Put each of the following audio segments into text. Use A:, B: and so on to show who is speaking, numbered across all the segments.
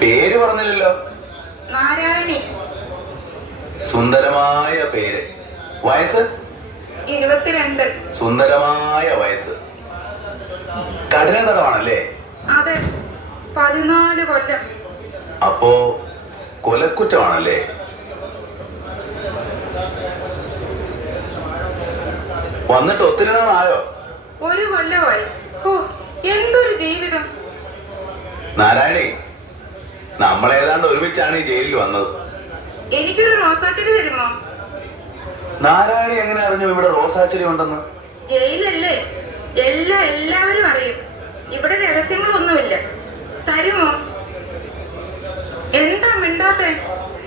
A: പേര് പറഞ്ഞില്ലല്ലോ.
B: നാരായണി.
A: സുന്ദരമായ പേര്. വയസ്സ്?
B: ഇരുപത്തിരണ്ട്.
A: സുന്ദരമായ വയസ്സ്. കഠിനതടമാണല്ലേ
B: അതെ. പതിനാല് കൊല്ലം.
A: അപ്പോ കൊലക്കുറ്റമാണല്ലേ? വന്നിട്ട് ഒത്തിരി നാളായോ?
B: ഒരു കൊല്ലമായി. എന്തൊരു ജീവിതം.
A: നാരായണി നമ്മളേതാണ്ട് ഒരുമിച്ചാണ് ഈ ജയിലിൽ വന്നത്.
B: എനിക്കൊരു റോസാച്ചെടി തരുമോ?
A: നാരായണി എങ്ങനെ അറിഞ്ഞു ഇവിടെ റോസാച്ചെടി ഉണ്ടെന്ന്?
B: ജയിലല്ലേ? എല്ലാ എല്ലാവരും അറിയും. ഇവിടെ രഹസ്യങ്ങളൊന്നുമില്ല. തരുമോ? എന്താ മിണ്ടാത്തെ?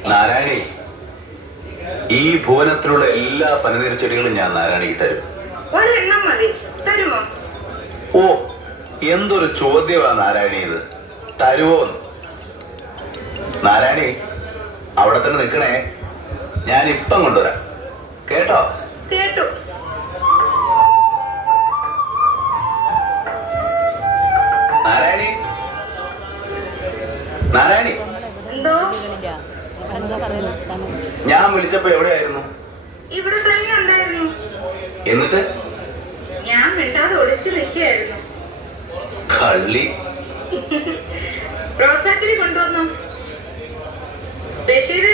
A: നാരായണി ഈ ഭുവനത്തിലുള്ള എല്ലാ പനിനീർ ചെടികളും ഞാൻ നാരായണിക്ക് തരും.
B: ഒരെണ്ണം മതി. തരുമോ?
A: ഓ എന്തൊരു ചോദ്യമാ നാരായണി ഇത്. തരുവോന്ന് നാരായണി അവിടെ തന്നെ നിൽക്കണേ. ഞാൻ ഇപ്പം കൊണ്ടുവരാം. കേട്ടോ?
B: കേട്ടു.
A: നാരായണി? നാരായണി?
B: എന്തോ?
A: ഞാൻ വിളിച്ചപ്പോ എവിടെയായിരുന്നു?
B: ഇവിടെ തന്നെ ഉണ്ടായിരുന്നു.
A: എന്നിട്ട്?
B: ഞാൻ മിണ്ടാതെ ഒളിച്ചു നിൽക്കായിരുന്നു
A: കള്ളി.
B: റോസാച്ചിരി കൊണ്ടുവന്നു. ബഷീർ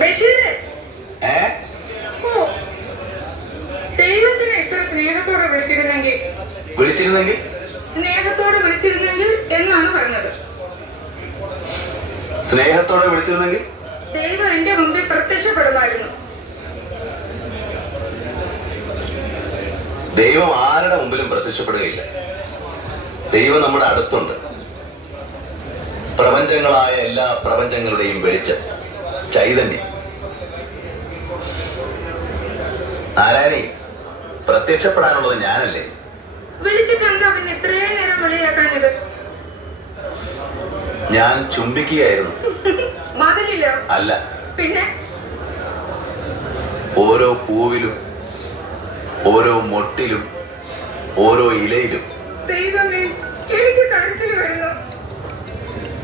B: ബഷീർ
A: ഏ?
B: ഓ. ദൈവത്തിനെ ഇത്ര സ്നേഹത്തോടെ വിളിച്ചിരുന്നെങ്കിൽ
A: വിളിച്ചിരുന്നെങ്കിൽ?
B: സ്നേഹത്തോടെ വിളിച്ചിരുന്നെങ്കിൽ എന്നാണ് പറഞ്ഞത്.
A: സ്നേഹത്തോടെ വിളിച്ചിരുന്നെങ്കിൽ?
B: ദൈവം എന്റെ മുമ്പിൽ പ്രത്യക്ഷപ്പെടുമായിരുന്നു.
A: ദൈവം ആരുടെ മുമ്പിലും പ്രത്യക്ഷപ്പെടുകയില്ല. ദൈവം നമ്മുടെ അടുത്തുണ്ട്. പ്രപഞ്ചങ്ങളായ എല്ലാ പ്രപഞ്ചങ്ങളുടെയും വെളിച്ചം. ചൈതന്യം. നാരായണി പ്രത്യക്ഷപ്പെടാനുള്ളത് ഞാനല്ലേ? ഞാൻ ചുംബിക്കുകയായിരുന്നു. അല്ല.
B: പിന്നെ?
A: ഓരോ പൂവിലും ഓരോ മൊട്ടിലും ഓരോ ഇലയിലും.
B: ദൈവമേ എനിക്ക് കരച്ചിൽ വരുന്നു.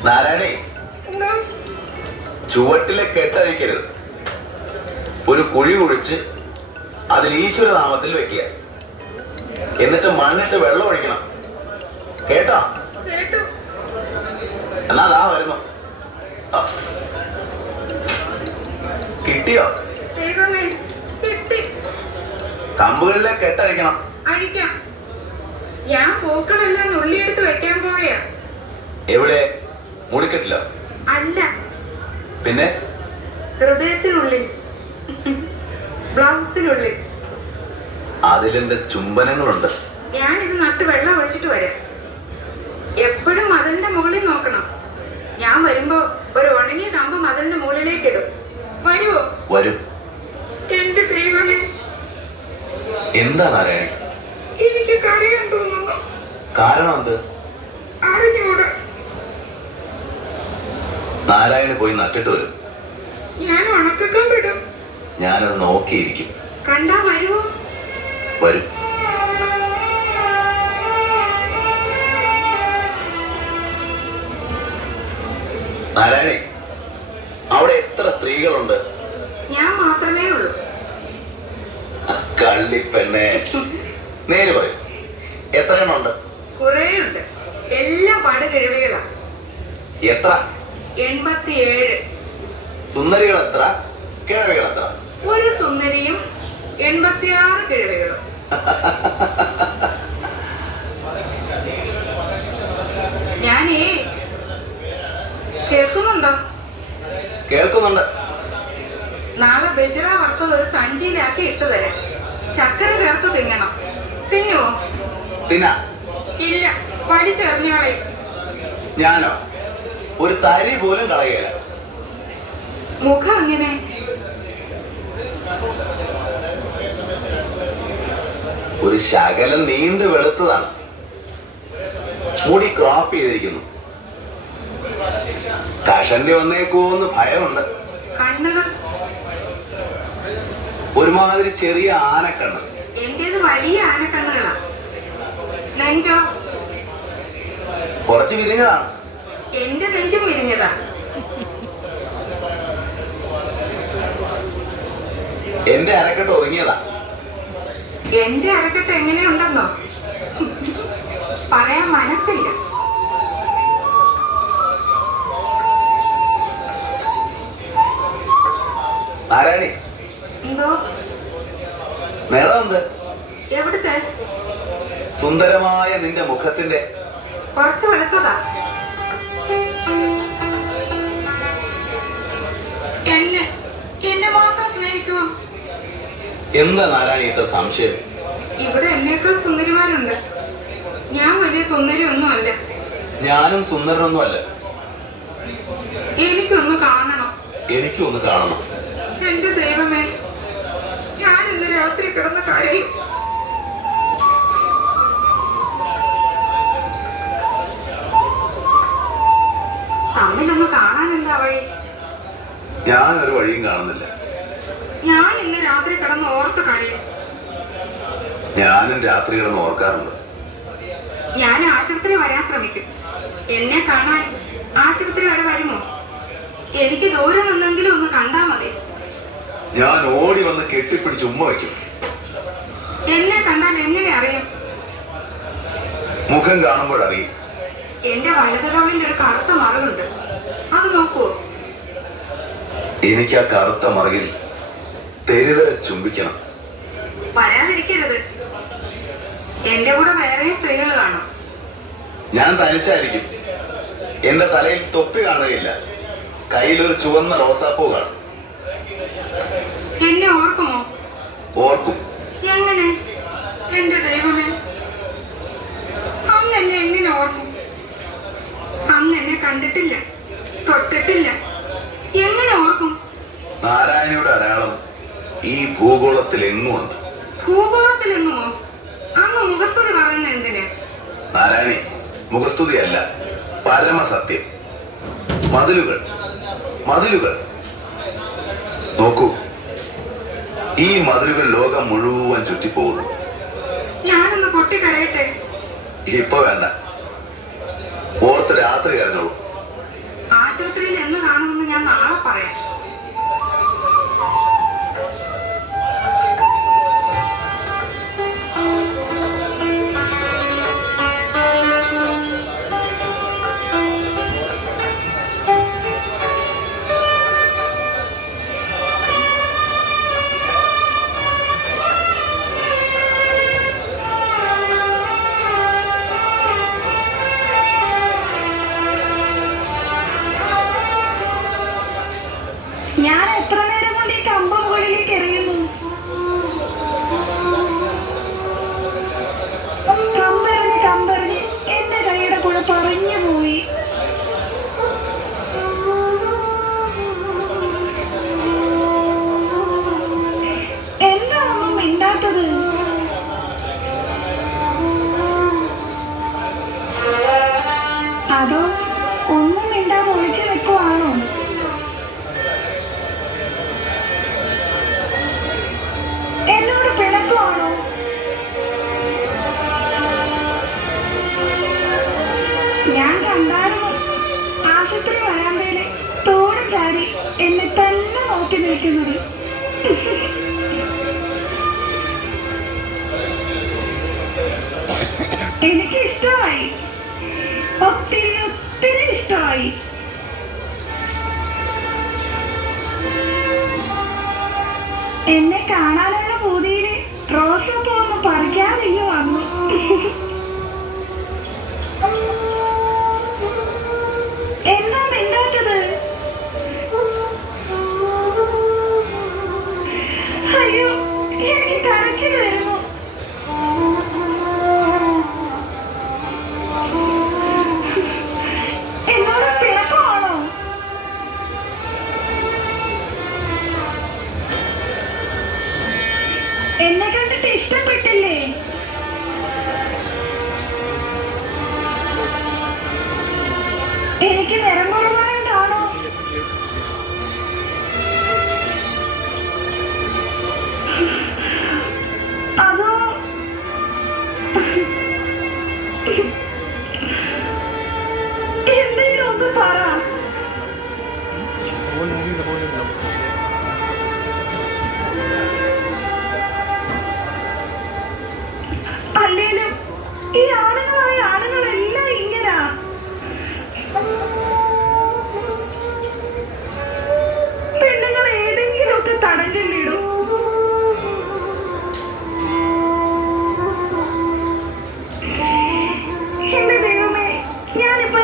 A: നാരായണി. ചുവട്ടിലെ കെട്ടഴിക്കരുത്. ഒരു കുഴി കുഴിച്ച് അതിൽ ഈശ്വരനാമത്തിൽ വെക്കുക. എന്നിട്ട് മണ്ണിട്ട് വെള്ളം ഒഴിക്കണം. കേട്ടോ? എന്നാ അതാ വരുന്നു. കിട്ടിയോ? കമ്പുകളിലെ കെട്ടഴിക്കണം.
B: അഴിക്കാം. ഞാൻ പൂക്കളെല്ലാം ഉള്ളിയെടുത്ത് വെക്കാൻ പോവുകയാ
A: എവിടെ? മുടിക്കെട്ടിലോ
B: അല്ല.
A: പിന്നെ?
B: ഹൃദയത്തിനുള്ളിൽ. ബ്ലൗസിനുള്ളിൽ.
A: അതിലെന്റെ ചുംബനങ്ങളുണ്ട്?
B: ഞാൻ ഇത് നട്ട് വെള്ളം ഒഴിച്ചിട്ട് വരാം. എപ്പോഴും മതിലിന്റെ മുകളിൽ നോക്കണം. ഞാൻ വരുമ്പോ ഒരു ഉണങ്ങിയ കമ്പ് മതിലിന്റെ മുകളിലേക്ക് ഇടും. വരുവോ?
A: വരും.
B: എന്റെ ദൈവമേ.
A: എന്താ നാരായണി
B: എനിക്ക് കരയാൻ തോന്നുന്നു.
A: കാരണം എന്ത്?
B: അറിഞ്ഞൂടാ.
A: നാരായണി പോയി നട്ടിട്ട് വരും.
B: ഞാൻ
A: ഞാനത് നോക്കിയിരിക്കും.
B: കണ്ടാ വരുമോ
A: വരും. നാരായണി അവിടെ എത്ര സ്ത്രീകളുണ്ട്?
B: ഞാൻ മാത്രമേ ഉള്ളൂ.
A: കള്ളിപ്പെണ്ണെ നേര് പറയും. എത്ര എണ്ണമുണ്ട്?
B: കുറേയുണ്ട്. എല്ലാം കഴിവുകളാണ്
A: എത്ര?
B: എൺപത്തിയേഴ്.
A: സുന്ദരികൾ എത്ര കിഴവികൾ എത്ര
B: ഒരു സുന്ദരിയും എൺപത്തിയാറ് കിഴവികളും. ഞാനേ കേൾക്കുന്നുണ്ടോ?
A: കേൾക്കുന്നുണ്ട്.
B: നാളെ ബജറ വറുത്തത് ഒരു സഞ്ചിയിലാക്കി ഇട്ടു തരാം. ചക്കര ചേർത്ത് തിന്നണം. തിന്നുവോ?
A: തിന്ന.
B: ഇല്ല പടി ചെറിഞ്ഞാളെ
A: ഞാനോ? ഒരു തരി പോലും കളയുകയില്ല
B: മുഖം അങ്ങനെ.
A: ഒരു ശകലം നീണ്ടു വെളുത്തതാണ്. മുടി ക്രോപ്പ് ചെയ്തിരിക്കുന്നു. കഷന്റെ വന്നേക്കുമെന്ന് ഭയമുണ്ട്. ഒരുമാതിരി ചെറിയ ആനക്കണ്ണ്.
B: എന്റേത് വലിയ ആനക്കണ്ണുകളാ. നെഞ്ചോ?
A: കുറച്ച് വിരിഞ്ഞതാണ്.
B: എന്റെ നെഞ്ചും വിരിഞ്ഞതാ.
A: എന്റെ അരക്കെട്ട് ഒതുങ്ങിയതാ.
B: എന്റെ അരക്കെട്ട് എങ്ങനെയുണ്ടെന്നോ? പറയാൻ മനസ്സില്ല.
A: നാരായണി
B: എന്തോ?
A: നിറം എന്ത്
B: എവിടുത്തെ?
A: സുന്ദരമായ നിന്റെ മുഖത്തിന്റെ
B: കുറച്ച് വെളുത്തതാ. സ്നേഹിക്കുമോ?
A: എന്താ നാരായണി ഇത്ര സംശയം?
B: ഇവിടെ എന്നേക്കാൾ സുന്ദരിമാരുണ്ട്. ഞാൻ വലിയ സുന്ദരിയൊന്നും അല്ല
A: ഞാനും സുന്ദരനൊന്നും അല്ല
B: എനിക്കൊന്ന് കാണണം.
A: എനിക്കൊന്ന് കാണണം.
B: എന്റെ ദൈവമേ ഞാൻ ഇന്ന് രാത്രി കിടന്ന കാര്യം തമ്മിലൊന്ന് കാണാൻ എന്താ വഴി?
A: ഞാൻ ഒരു വഴിയും കാണുന്നില്ല
B: ഞാൻ ഇന്ന് രാത്രി കിടന്ന് ഓർത്ത് കാര്യം
A: ഞാനും രാത്രി കിടന്ന് ഓർക്കാറുണ്ട്.
B: ഞാൻ ആശുപത്രി വരാൻ ശ്രമിക്കും. എന്നെ കാണാൻ ആശുപത്രി വരെ വരുമോ? എനിക്ക് ദൂരെ നിന്നെങ്കിലും ഒന്ന് കണ്ടാ മതി.
A: ഞാൻ ഓടി വന്ന് കെട്ടിപ്പിടിച്ച് ഉമ്മ വയ്ക്കും.
B: എന്നെ കണ്ടാൽ എങ്ങനെ അറിയും?
A: മുഖം കാണുമ്പോൾ അറിയും.
B: എന്റെ വലതുകളിൽ ഒരു കറുത്ത മറവുണ്ട് അത് നോക്കൂ.
A: എനിക്ക് ആ കറുത്ത മറിയിൽ തെരുതരെ ചുംബിക്കണം.
B: വരാതിരിക്കരുത്. എന്റെ കൂടെ വേറെ സ്ത്രീകൾ കാണും.
A: ഞാൻ തനിച്ചായിരിക്കും. എന്റെ തലയിൽ തൊപ്പി കാണുകയില്ല. കയ്യിലൊരു ചുവന്ന റോസാപ്പൂ കാണും.
B: എന്നെ ഓർക്കുമോ?
A: ഓർക്കും.
B: എങ്ങനെ? എന്റെ ദൈവമേ. അങ്ങ് എന്നെ എങ്ങനെ ഓർക്കും? അങ്ങ് എന്നെ കണ്ടിട്ടില്ല തൊട്ടിട്ടില്ല. എങ്ങനെ ഓർക്കും?
A: നാരായണിയുടെ അടയാളം ഈ ഭൂഗോളത്തിൽ എങ്ങുമുണ്ട്
B: ഭൂഗോളത്തിലെങ്ങുമോ? അങ്ങ് മുഖസ്തുതി പറയുന്ന എന്തിന്?
A: നാരായണി മുഖസ്തുതിയല്ല പരമസത്യം മതിലുകൾ മതിലുകൾ. നോക്കൂ ഈ മതിലുകൾ ലോകം മുഴുവൻ ചുറ്റിപ്പോകുന്നു.
B: ഞാനൊന്ന് പൊട്ടിക്കരയട്ടെ?
A: ഇപ്പൊ വേണ്ട. ഓർത്ത് രാത്രി കരഞ്ഞോളൂ.
B: ആശുപത്രിയിൽ എന്ന് കാണുമെന്ന് ഞാൻ നാളെ പറയാം.
C: ഞാൻ കണ്ടായിരുന്നു ആശുപത്രി വരാന്തയിലെ തോടും ചാടി എന്നെ തന്നെ നോക്കി നിൽക്കുന്നത്. എനിക്ക് ഇഷ്ടമായി ഒത്തിരി ഒത്തിരി ഇഷ്ടമായി. എന്നെ കാണാനുള്ള പൂതിയിൽ റോസപ്പൂ ഒന്ന് പറിക്കാതിങ്ങ് വന്നു.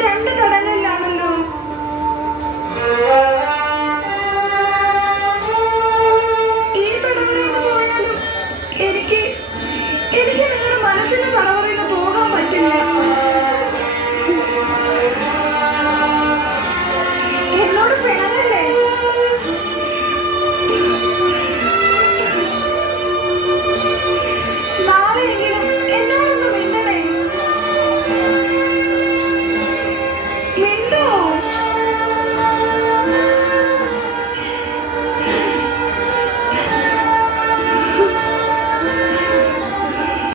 C: രണ്ട് കട